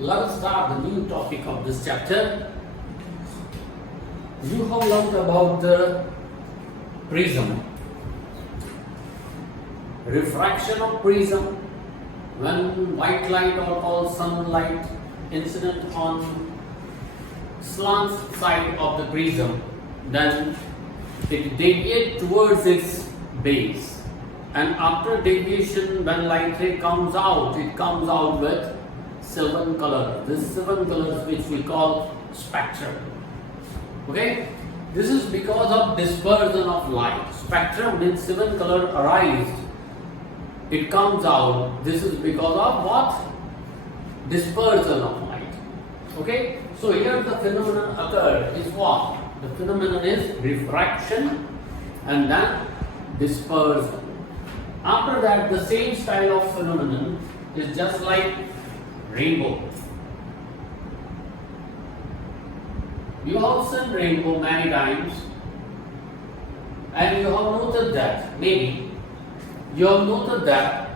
Let's start the new topic of this chapter. You have learned about the prism. Refraction of prism when white light or called sunlight incident on slant side of the prism, then it deviates towards its base, and after deviation when light ray comes out, it comes out with 7 colors. This 7 colors which we call spectrum. Okay, this is because of dispersion of light. Spectrum means 7 color arise, it comes out. This is because of what? Dispersion of light. Okay, so here the phenomenon occurred is what? The phenomenon is refraction and then dispersion. After that, the same style of phenomenon is just like rainbow. You have seen rainbow many times, and you have noted that maybe you have noted that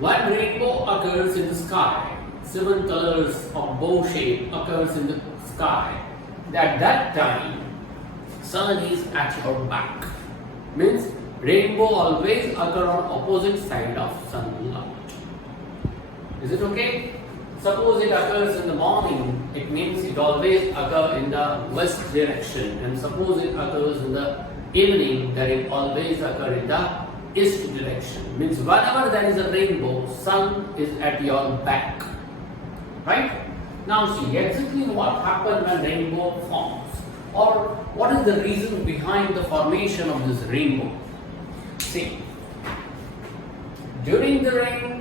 when rainbow occurs in the sky, 7 colors of bow shape occurs in the sky. At that time, sun is at your back. Means rainbow always occur on opposite side of sunlight. Is it okay? Suppose it occurs in the morning, it means it always occurs in the west direction, and suppose it occurs in the evening, then it always occurs in the east direction. Means whenever there is a rainbow, sun is at your back. Right? Now see exactly what happens when rainbow forms, or what is the reason behind the formation of this rainbow. See, during the rain,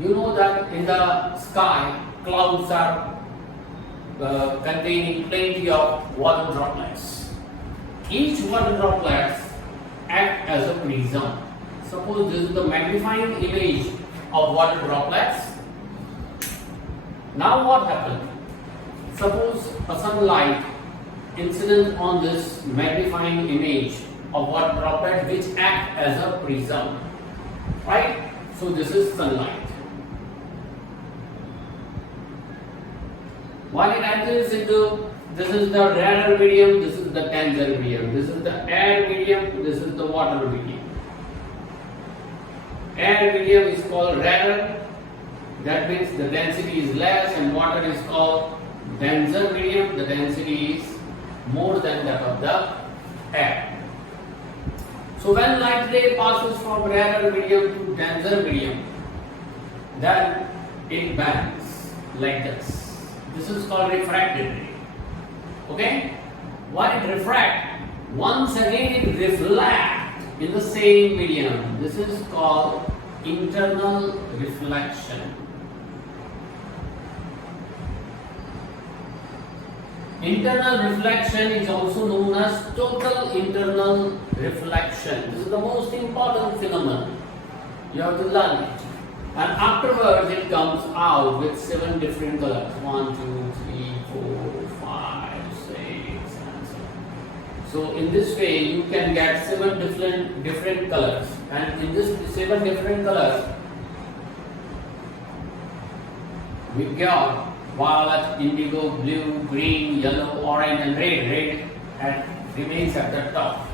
you know that in the sky, clouds are containing plenty of water droplets. Each water droplet acts as a prism. Suppose this is the magnifying image of water droplets. Now what happens? Suppose a sunlight incident on this magnifying image of water droplet which act as a prism. Right? So this is sunlight. When it enters into, this is the rarer medium, this is the denser medium, this is the air medium, this is the water medium. Air medium is called rarer, that means the density is less, and water is called denser medium, the density is more than that of the air. So when light ray passes from rarer medium to denser medium, then it bends like this. This is called refracted ray. Okay? When it refracts, once again it reflects in the same medium. This is called internal reflection. Internal reflection is also known as total internal reflection. This is the most important phenomenon. You have to learn it. And afterwards it comes out with 7 different colors. 1, 2, 3, 4, 5, 6, and so on. So in this way you can get 7 different colors. And in this 7 different colors we got violet, indigo, blue, green, yellow, orange, and red. Red remains at the top.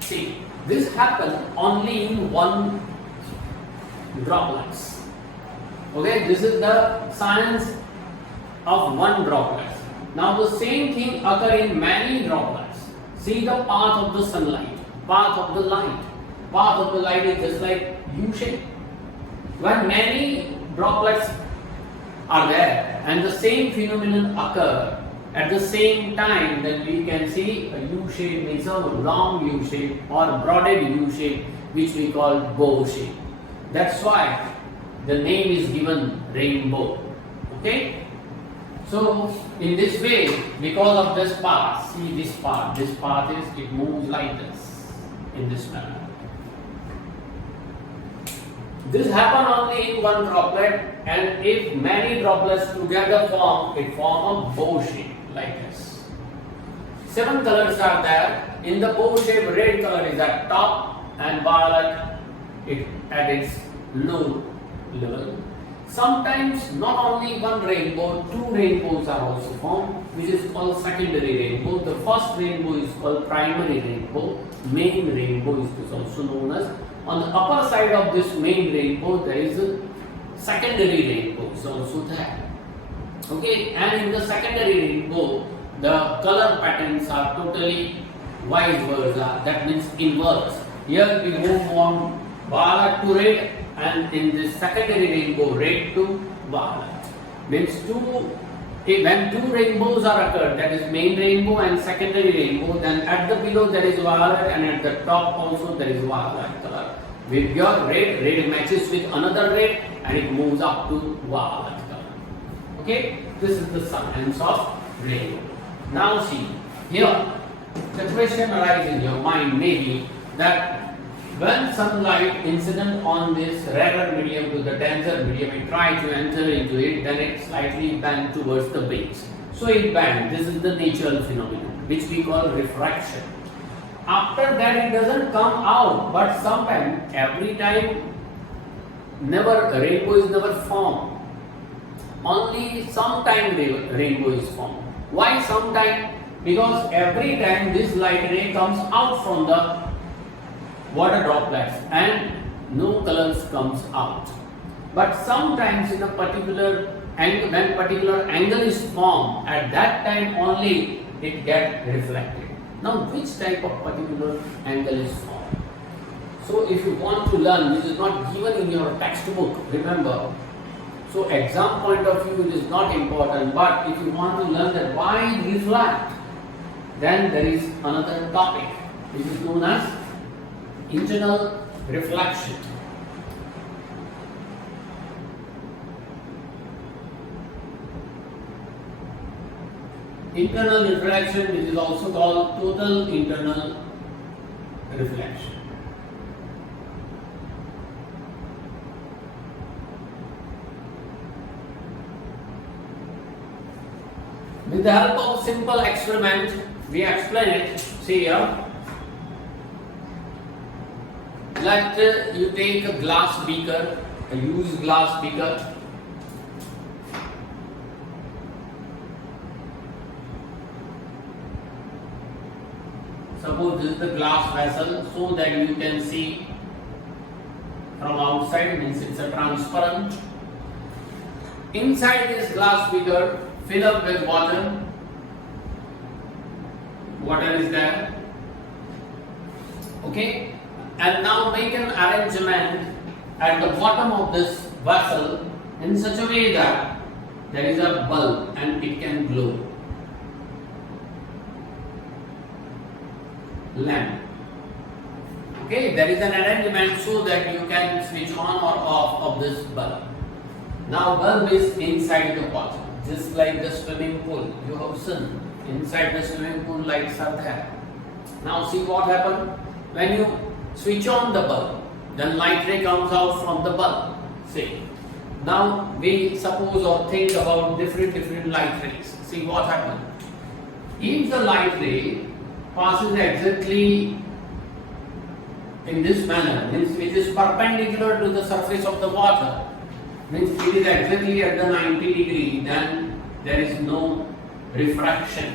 See, this happens only in one droplets. Okay, this is the science of one droplet. Now the same thing occur in many droplets. See the path of the sunlight, path of the light. Path of the light is just like U shape. When many droplets are there and the same phenomenon occur at the same time, then we can see a U shape means a long U shape or broadened U shape, which we call bow shape. That's why the name is given rainbow. Okay? So in this way, because of this path, see this path is, it moves like this, in this manner. This happens only in one droplet, and if many droplets together form, it forms a bow shape like this. 7 colors are there. In the bow shape, red color is at top and violet it at its low level. Sometimes not only one rainbow, two rainbows are also formed, which is called secondary rainbow. The first rainbow is called primary rainbow. Main rainbow is also known as. On the upper side of this main rainbow, there is a secondary rainbow is also there. Okay, and in the secondary rainbow, the color patterns are totally vice versa. That means inverse. Here we move on violet to red, and in this secondary rainbow, red to violet. Means when two rainbows are occurred, that is main rainbow and secondary rainbow, then at the below there is violet, and at the top also there is violet color. With your red matches with another red, and it moves up to violet color. Okay, this is the science of rainbow. Now see, here the question arises in your mind maybe that when sunlight incident on this rarer medium to the denser medium, it tries to enter into it, then it slightly bends towards the base. So it bends. This is the natural phenomenon, which we call refraction. After that, it doesn't come out, but sometimes, every time, rainbow is never formed. Only sometime rainbow is formed. Why sometime? Because every time this light ray comes out from the water droplets and no colors comes out. But sometimes in a particular angle, when particular angle is formed, at that time only it gets reflected. Now which type of particular angle is formed? So if you want to learn, this is not given in your textbook, remember. So exam point of view, it is not important, but if you want to learn that why reflect, then there is another topic which is known as internal reflection. Internal reflection, which is also called total internal reflection. With the help of simple experiment, we explain it. See here. Let you take a glass beaker, a used glass beaker. Suppose this is the glass vessel, so that you can see from outside, means it's a transparent. Inside this glass beaker, fill up with water. Water is there. Okay. And now make an arrangement at the bottom of this vessel in such a way that there is a bulb and it can glow. Lamp. Okay, there is an arrangement so that you can switch on or off of this bulb. Now bulb is inside the water, just like the swimming pool. You have seen inside the swimming pool lights are there. Now see what happened when you switch on the bulb, then light ray comes out from the bulb. See, now we suppose or think about different light rays. See what happened. If the light ray passes exactly in this manner, means which is perpendicular to the surface of the water, means it is exactly at the 90 degree, then there is no refraction.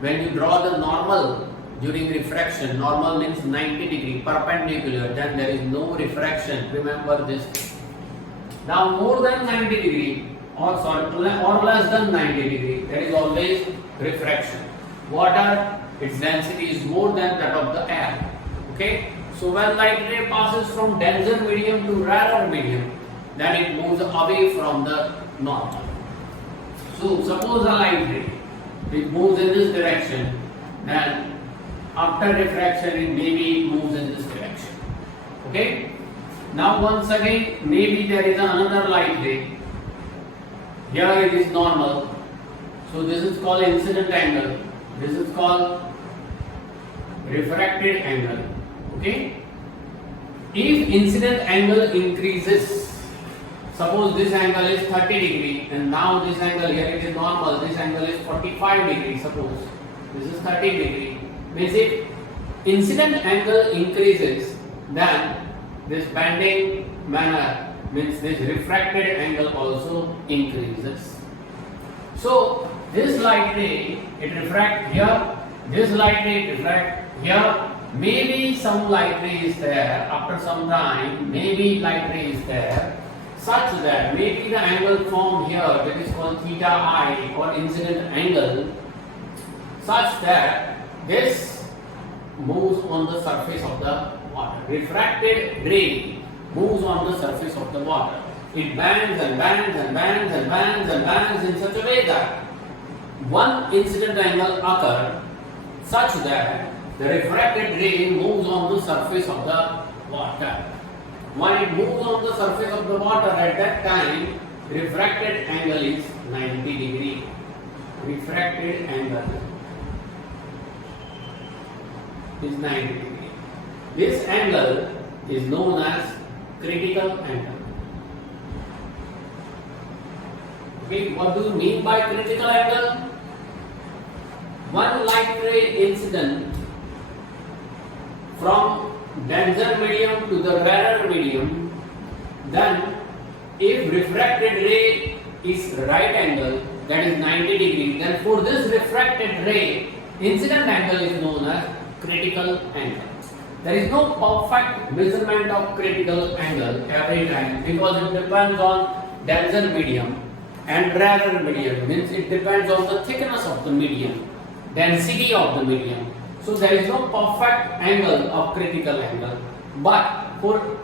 When you draw the normal during refraction, normal means 90 degree, perpendicular, then there is no refraction. Remember this. Now more than 90 degree, or less than 90 degree, there is always refraction. Water, its density is more than that of the air. Okay, so when light ray passes from denser medium to rarer medium, then it moves away from the normal. So suppose a light ray, it moves in this direction, then after refraction it maybe moves in this direction. Okay, now once again maybe there is another light ray. Here it is normal, so this is called incident angle, this is called refracted angle. Okay, if incident angle increases, suppose this angle is 30 degree and now this angle here it is normal, this angle is 45 degree, suppose this is 30 degree, means if incident angle increases, then this bending manner that, means this refracted angle also increases. So this light ray, it refracts here, this light ray refracts here. Maybe some light ray is there after some time, maybe light ray is there, such that maybe the angle formed here, that is called theta I or incident angle, such that this moves on the surface of the water. Refracted ray moves on the surface of the water. It bands and bands and bands and bands and bands in such a way that one incident angle occurs such that the refracted ray moves on the surface of the water. When it moves on the surface of the water, at that time, refracted angle is 90 degree. Refracted angle is 90 degree. This angle is known as critical angle. Okay, what do you mean by critical angle? One light ray incident from denser medium to the rarer medium, then if refracted ray is right angle, that is 90 degree, then for this refracted ray, incident angle is known as critical angle. There is no perfect measurement of critical angle every time because it depends on denser medium and rarer medium, means it depends on the thickness of the medium, density of the medium. So there is no perfect angle of critical angle, but for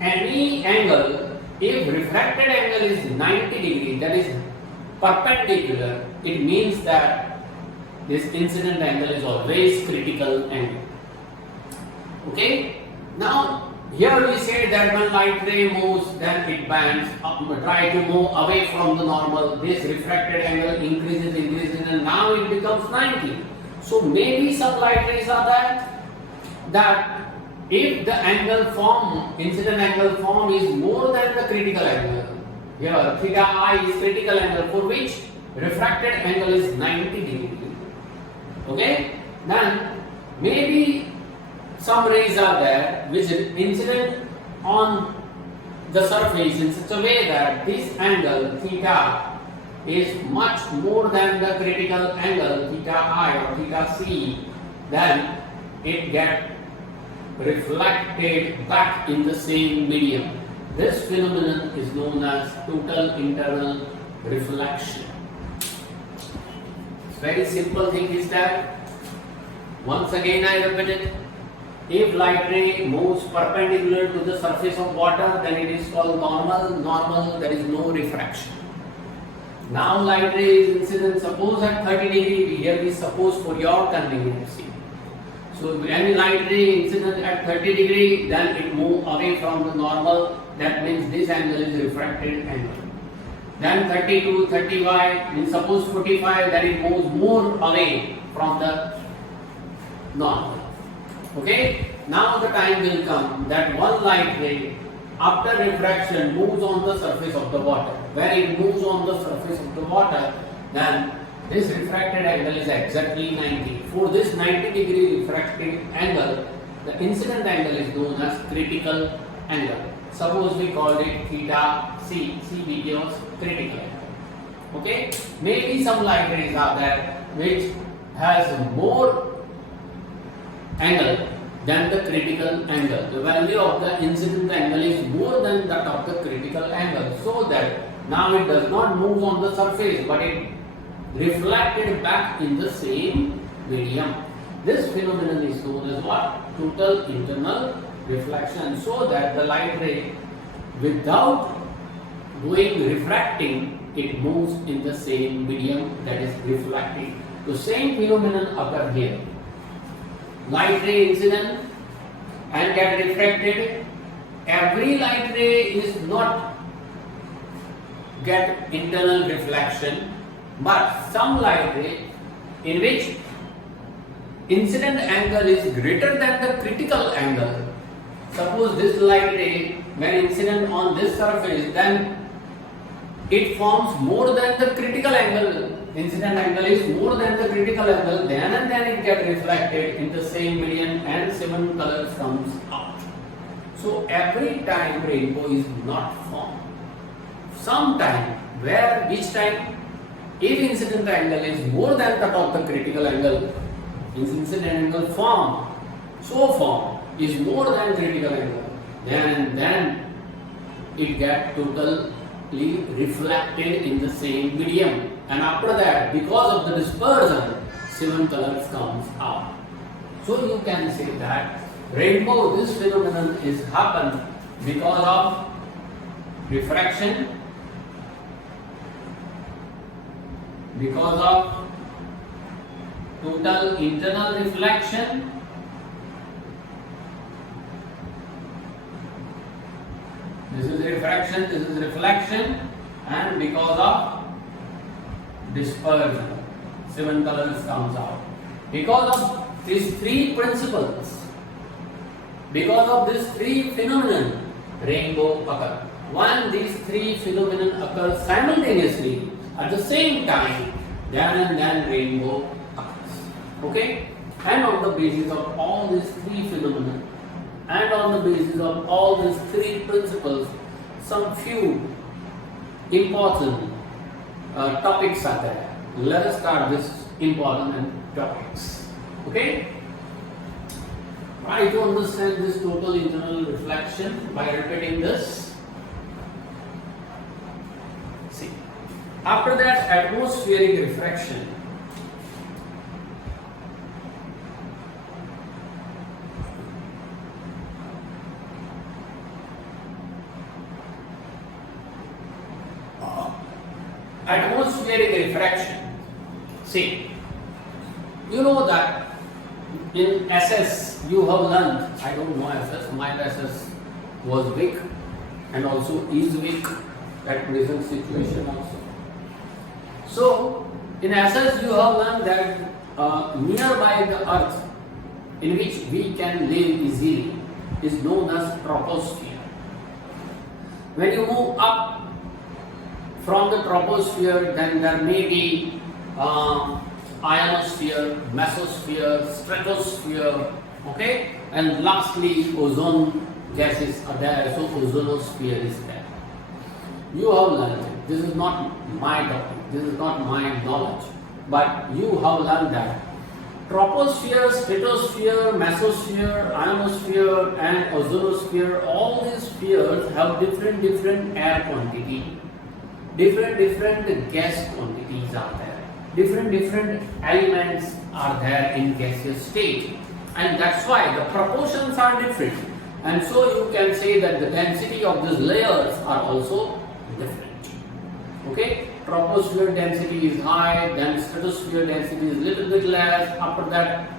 any angle, if refracted angle is 90 degree, that is perpendicular, it means that this incident angle is always critical angle. Okay? Now here we say that when light ray moves, then it bends, try to move away from the normal. This refracted angle increases, and now it becomes 90. So maybe some light rays are there that if the angle form, incident angle form is more than the critical angle, here theta I is critical angle for which refracted angle is 90 degree. Okay? Then maybe some rays are there which incident on the surface in such a way that this angle theta is much more than the critical angle theta I or theta C, then it gets reflected back in the same medium. This phenomenon is known as total internal reflection. Very simple thing is that, once again I repeat it, if light ray moves perpendicular to the surface of water, then it is called normal, there is no refraction. Now light ray is incident, suppose at 30 degree, here we suppose for your convenience. So any light ray incident at 30 degree, then it moves away from the normal, that means this angle is refracted angle. Then 30 to 35, means suppose 45, then it moves more away from the normal. Okay, now the time will come that one light ray after refraction moves on the surface of the water. When it moves on the surface of the water, then this refracted angle is exactly 90. For this 90 degree refracted angle, the incident angle is known as critical angle. Suppose we call it theta C. C because critical angle. Okay, maybe some light rays are there which has more angle than the critical angle. The value of the incident angle is more than that of the critical angle, so that now it does not move on the surface but it reflected back in the same medium. This phenomenon is known as what? Total internal reflection, so that the light ray without doing refracting, it moves in the same medium, that is reflecting. The same phenomenon occur here. Light ray incident and get refracted. Every light ray is not get internal reflection, but some light ray in which incident angle is greater than the critical angle. Suppose this light ray, when incident on this surface, then it forms more than the critical angle. Incident angle is more than the critical angle, then and then it gets reflected in the same medium and 7 colors comes out. So every time rainbow is not formed. Sometime, which time? If incident angle is more than cut of the critical angle, incident angle form is more than critical angle, then it get totally reflected in the same medium, and after that, because of the dispersion, 7 colors comes out. So you can say that rainbow, this phenomenon is happened because of refraction, because of total internal reflection, this is refraction, this is reflection, and because of dispersion, 7 colors comes out. Because of these three principles, because of these three phenomena, rainbow occur. When these three phenomena occur simultaneously at the same time, then rainbow occurs. Okay? And on the basis of all these three phenomena, and on the basis of all these three principles, some few important topics are there. Let us start this important topics. Okay? Try to understand this total internal reflection by repeating this. See, after that, atmospheric refraction. Atmospheric refraction. See, you know that in SS you have learned, I don't know SS, my SS was weak and also is weak at present situation also. So, in SS you have learned that nearby the earth in which we can live easily is known as troposphere. When you move up from the troposphere, then there may be ionosphere, mesosphere, stratosphere, okay, and lastly ozone gases are there, so ozonosphere is there. You have learned it. This is not my topic, this is not my knowledge, but you have learned that troposphere, stratosphere, mesosphere, ionosphere and ozonosphere, all these spheres have different air quantity, different gas quantities are there. Different elements are there in gaseous state, and that's why the proportions are different, and so you can say that the density of these layers are also different. Okay, troposphere density is high, then stratosphere density is little bit less, after that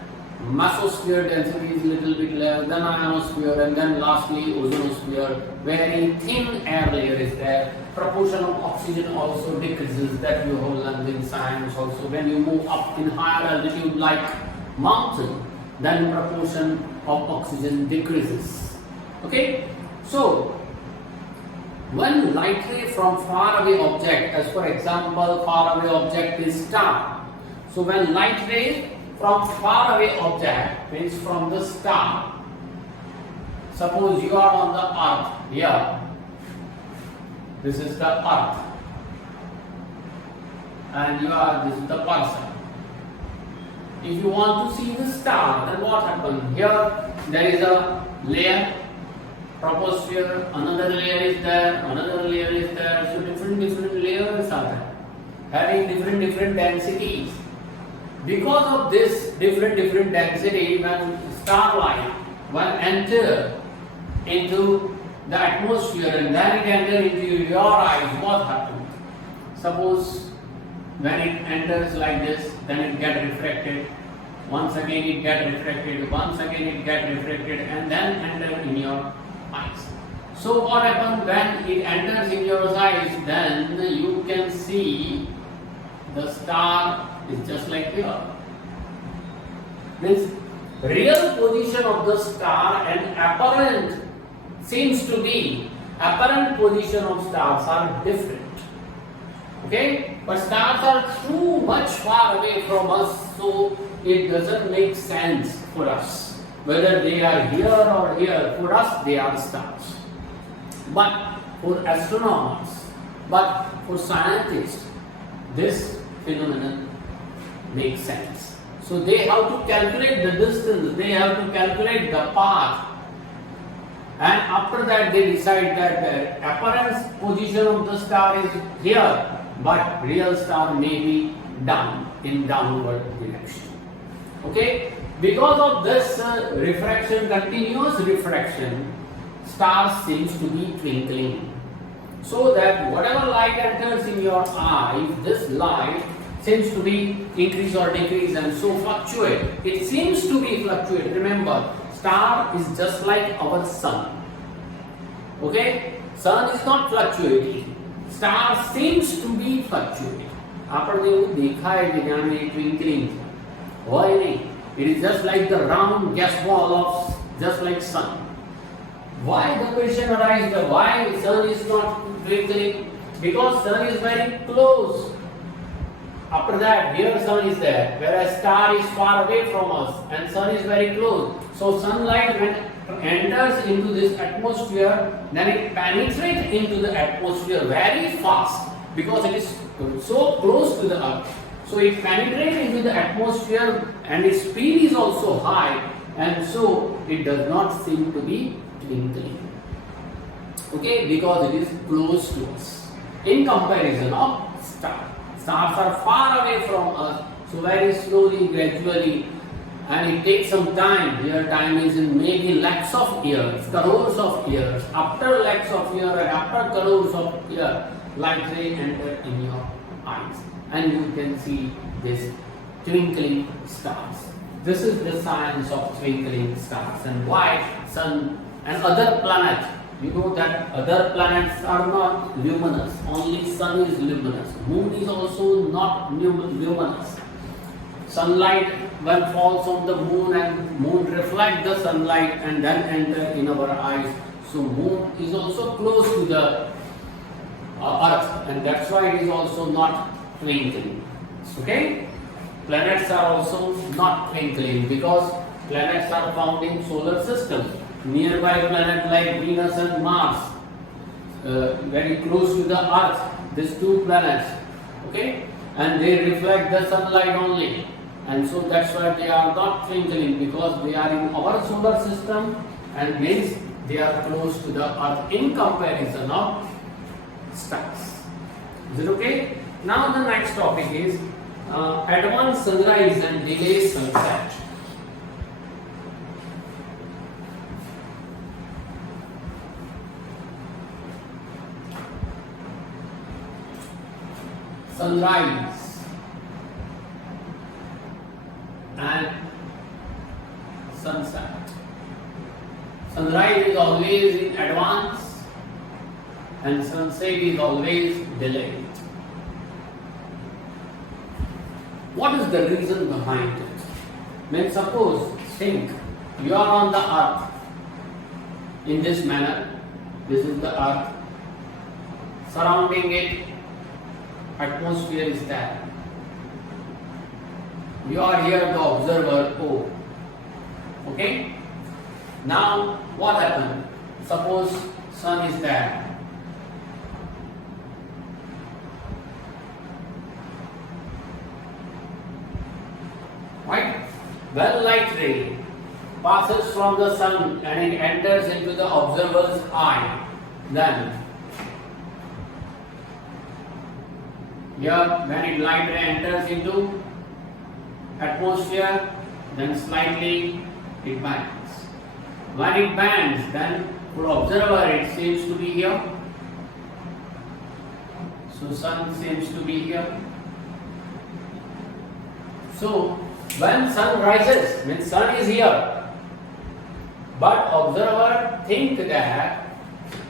mesosphere density is little bit less, then ionosphere, and then lastly ozonosphere. Very thin air layer is there. Proportion of oxygen also decreases, that you have learned in science also. When you move up in higher altitude like mountain, then proportion of oxygen decreases. Okay, so when light ray from far away object, as for example far away object is star, so when light ray from far away object, means from the star, suppose you are on the earth here, this is the earth, and this is the person. If you want to see the star, then what happens? Here there is a layer, troposphere, another layer is there, another layer is there, so different layers are there, having different densities. Because of this different density, when starlight enter into the atmosphere and then it enters into your eyes, what happens? Suppose when it enters like this, then it gets refracted, once again it gets refracted, once again it gets refracted, and then enter in your eyes. So what happens when it enters in your eyes? Then you can see the star is just like here. This real position of the star and apparent position of stars are different. Okay, but stars are too much far away from us, so it doesn't make sense for us. whether they are here or here, for us they are stars. But for astronomers, but for scientists, this phenomenon makes sense. So they have to calculate the distance, they have to calculate the path, and after that they decide that the apparent position of the star is here, but real star may be down, in downward direction. Okay? Because of this refraction, continuous refraction, star seems to be twinkling. So that whatever light enters in your eye, this light seems to be increase or decrease and so fluctuate. It seems to be fluctuate. Remember, star is just like our sun. Okay? Sun is not fluctuating. Star seems to be fluctuating. आपने वो देखा है विज्ञान में twinkling हुआ ही नहीं. It is just like the round gas ball of just like sun. Why the question arises that why sun is not twinkling? Because sun is very close. After that, here sun is there, whereas star is far away from us, and sun is very close. So sunlight when enters into this atmosphere, then it penetrates into the atmosphere very fast because it is so close to the earth. So it penetrates into the atmosphere and its speed is also high, and so it does not seem to be twinkling. Okay, because it is close to us. In comparison of star. Stars are far away from us, so very slowly, gradually, and it takes some time. Here time is in maybe lakhs of years, crores of years. After lakhs of years and after crores of years, light ray enter in your eyes, and you can see this twinkling stars. This is the science of twinkling stars and why sun and other planets. You know that other planets are not luminous, only sun is luminous. Moon is also not luminous. Sunlight when falls on the moon and moon reflect the sunlight and then enter in our eyes. So moon is also close to the earth, and that's why it is also not twinkling. Okay? Planets are also not twinkling because planets are found in solar system. Nearby planet like Venus and Mars, very close to the earth, these two planets, okay, and they reflect the sunlight only, and so that's why they are not twinkling, because they are in our solar system and means they are close to the earth in comparison of stars. Is it okay? Now the next topic is advanced sunrise and delayed sunset. Sunrise and sunset. Sunrise is always in advance and sunset is always delayed. What is the reason behind it? When suppose think you are on the earth in this manner, this is the earth, surrounding it atmosphere is there. You are here the observer O. Okay? Now what happened? Suppose sun is there. Right? When light ray passes from the sun and it enters into the observer's eye, then here, when light ray enters into atmosphere, then slightly it bends. When it bends, then for observer it seems to be here. So sun seems to be here. So when sun rises, when sun is here, but observer think that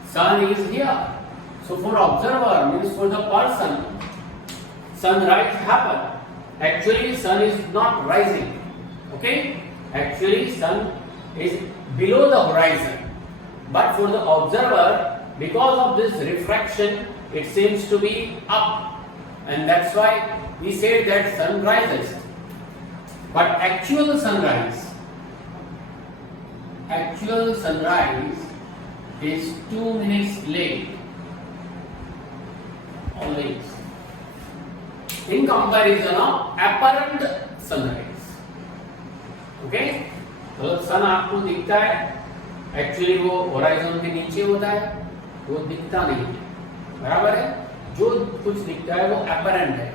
sun is here. So for observer means for the person, sunrise happen. Actually sun is not rising. Okay? Actually sun is below the horizon. But for the observer, because of this refraction, it seems to be up. And that's why we say that sun rises. But actual sunrise actual sunrise is 2 minutes late always in comparison of apparent sunrise. Okay, तो सन आपको दिखता है, actually वो horizon के नीचे होता है, वो दिखता नहीं है, बराबर है। जो कुछ दिखता है वो apparent है,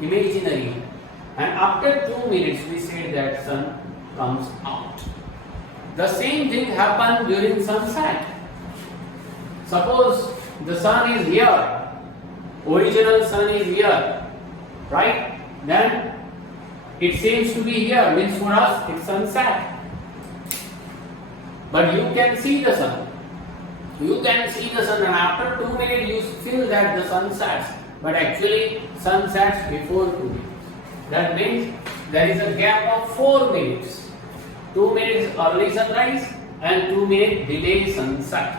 imaginary है, and after 2 minutes we say that sun comes out. The same thing happens during sunset. Suppose the sun is here, original sun is here, right? Then it seems to be here, means for us it's sunset. But you can see the sun. You can see the sun, and after 2 minutes you feel that the sun sets. But actually sun sets before 2 minutes. That means there is a gap of 4 minutes. 2 minutes early sunrise and 2 minutes delay sunset.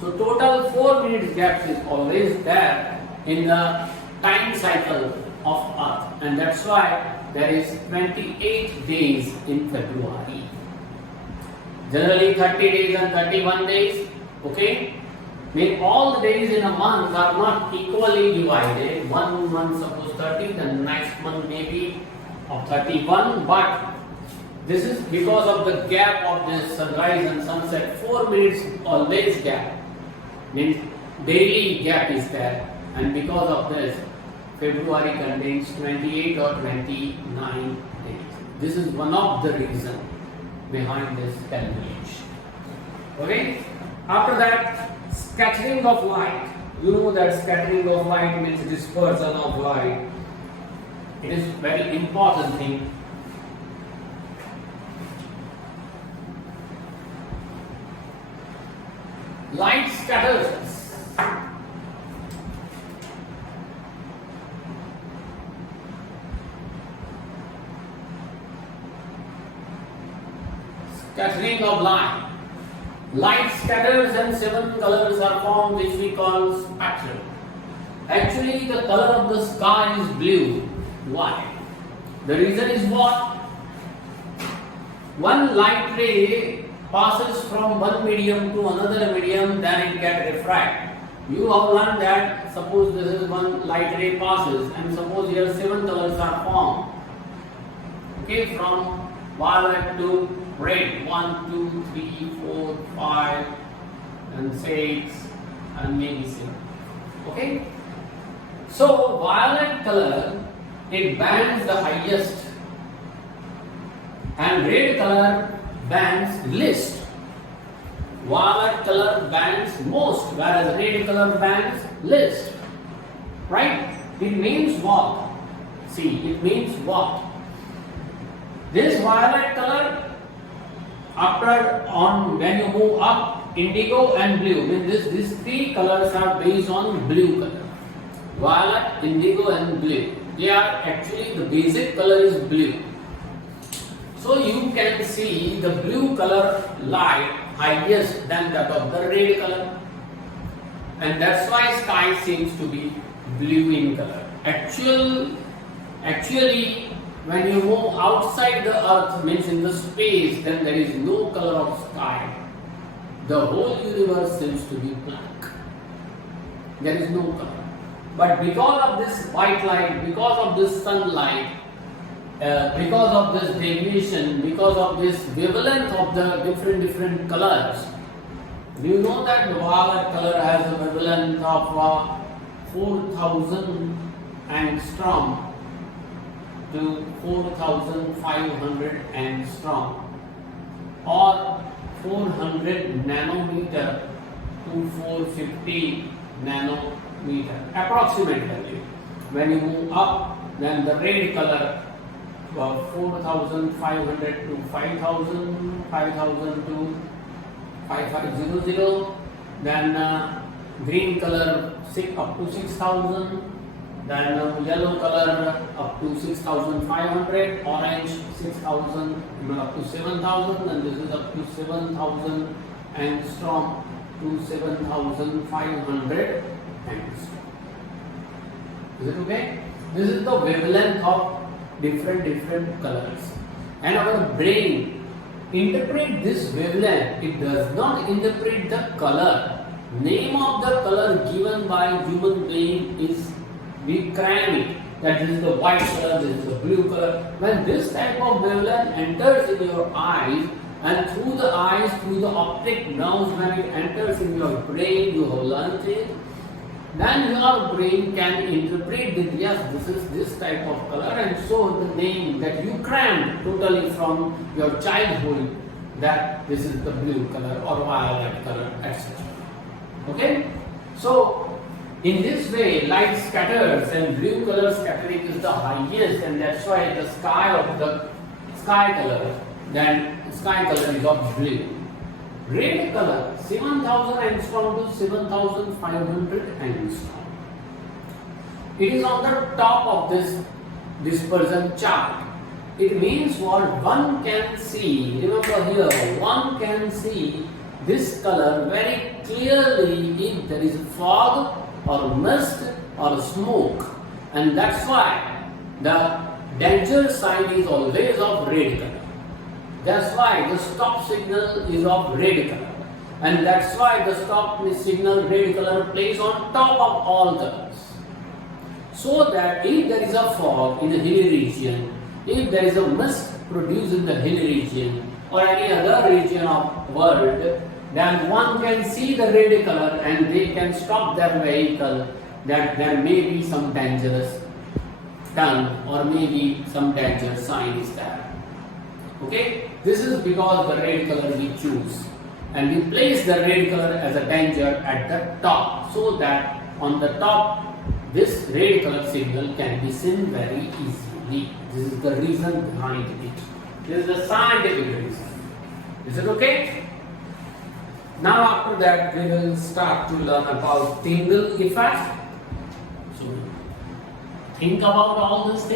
So total 4 minutes gap is always there in the time cycle of Earth, and that's why there is 28 days in February. Generally 30 days and 31 days. Okay? Mean all the days in a month are not equally divided. One month suppose 30, the next month maybe of 31, but this is because of the gap of this sunrise and sunset. 4 minutes always gap, means daily gap is there, and because of this February contains 28 or 29 days. This is one of the reasons behind this calculation. Okay? After that, scattering of light. You know that scattering of light means dispersion of light. It is very important thing. Light scatters. Scattering of light. Light scatters and 7 colors are formed, which we call spectrum. Actually, the color of the sky is blue. Why? The reason is what? One light ray passes from one medium to another medium, then it gets refracted. You have learned that suppose this is one light ray passes, and suppose here 7 colors are formed. Okay, from violet to red, 1, 2, 3, 4, 5, and 6, and maybe 7. Okay? So, violet color, it bands the highest, and red color bands least. Violet color bands most, whereas red color bands least. Right? It means what? See, it means what? This violet color, after on when you move up, indigo and blue, means these 3 colors are based on blue color. Violet, indigo and blue. They are actually, the basic color is blue. So you can see the blue color light highest than that of the red color. And that's why sky seems to be blue in color. Actually, when you move outside the earth, means in the space, then there is no color of sky. The whole universe seems to be blank. There is no color. But because of this white light, because of this sunlight, because of this deviation, because of this wavelength of the different colors, do you know that the violet color has a wavelength of 4,000 angstrom to 4,500 angstrom, or 400 nanometer to 450 nanometer, approximately. When you move up, then the red color 4,500 to 5,000, 5,000 to 5500, then green color up to 6,000, then yellow color up to 6,500, orange 6,000 up to 7,000, and this is up to 7,000 angstrom to 7,500 angstrom. Is it okay? This is the wavelength of different colors, and our brain interpret this wavelength, it does not interpret the color. Name of the color given by human being is we cram it. That is the white color, this is the blue color. When this type of wavelength enters in your eyes, and through the eyes, through the optic nerves, when it enters in your brain, you have learned it, then your brain can interpret that yes, this is this type of color, and so the name that you crammed totally from your childhood, that this is the blue color or violet color, etc. Okay? So, in this way, light scatters and blue color scattering is the highest, and that's why the sky of the sky color, then sky color is of blue. Red color 7000 angstrom to 7500 angstrom. It is on the top of this dispersion chart. It means what one can see. Remember here, one can see this color very clearly if there is fog or mist or smoke, and that's why the danger sign is always of red color. That's why the stop signal is of red color, and that's why the stop signal red color plays on top of all colors. So that if there is a fog in the hilly region, if there is a mist produced in the hilly region or any other region of world, then one can see the red color and they can stop their vehicle, that there may be some dangerous turn or maybe some danger sign is there. Okay, this is because the red color we choose, and we place the red color as a danger at the top, so that on the top this red color signal can be seen very easily. This is the reason behind it. This is the scientific reason. Is it okay? Now after that we will start to learn about tingle effect. So think about all these things.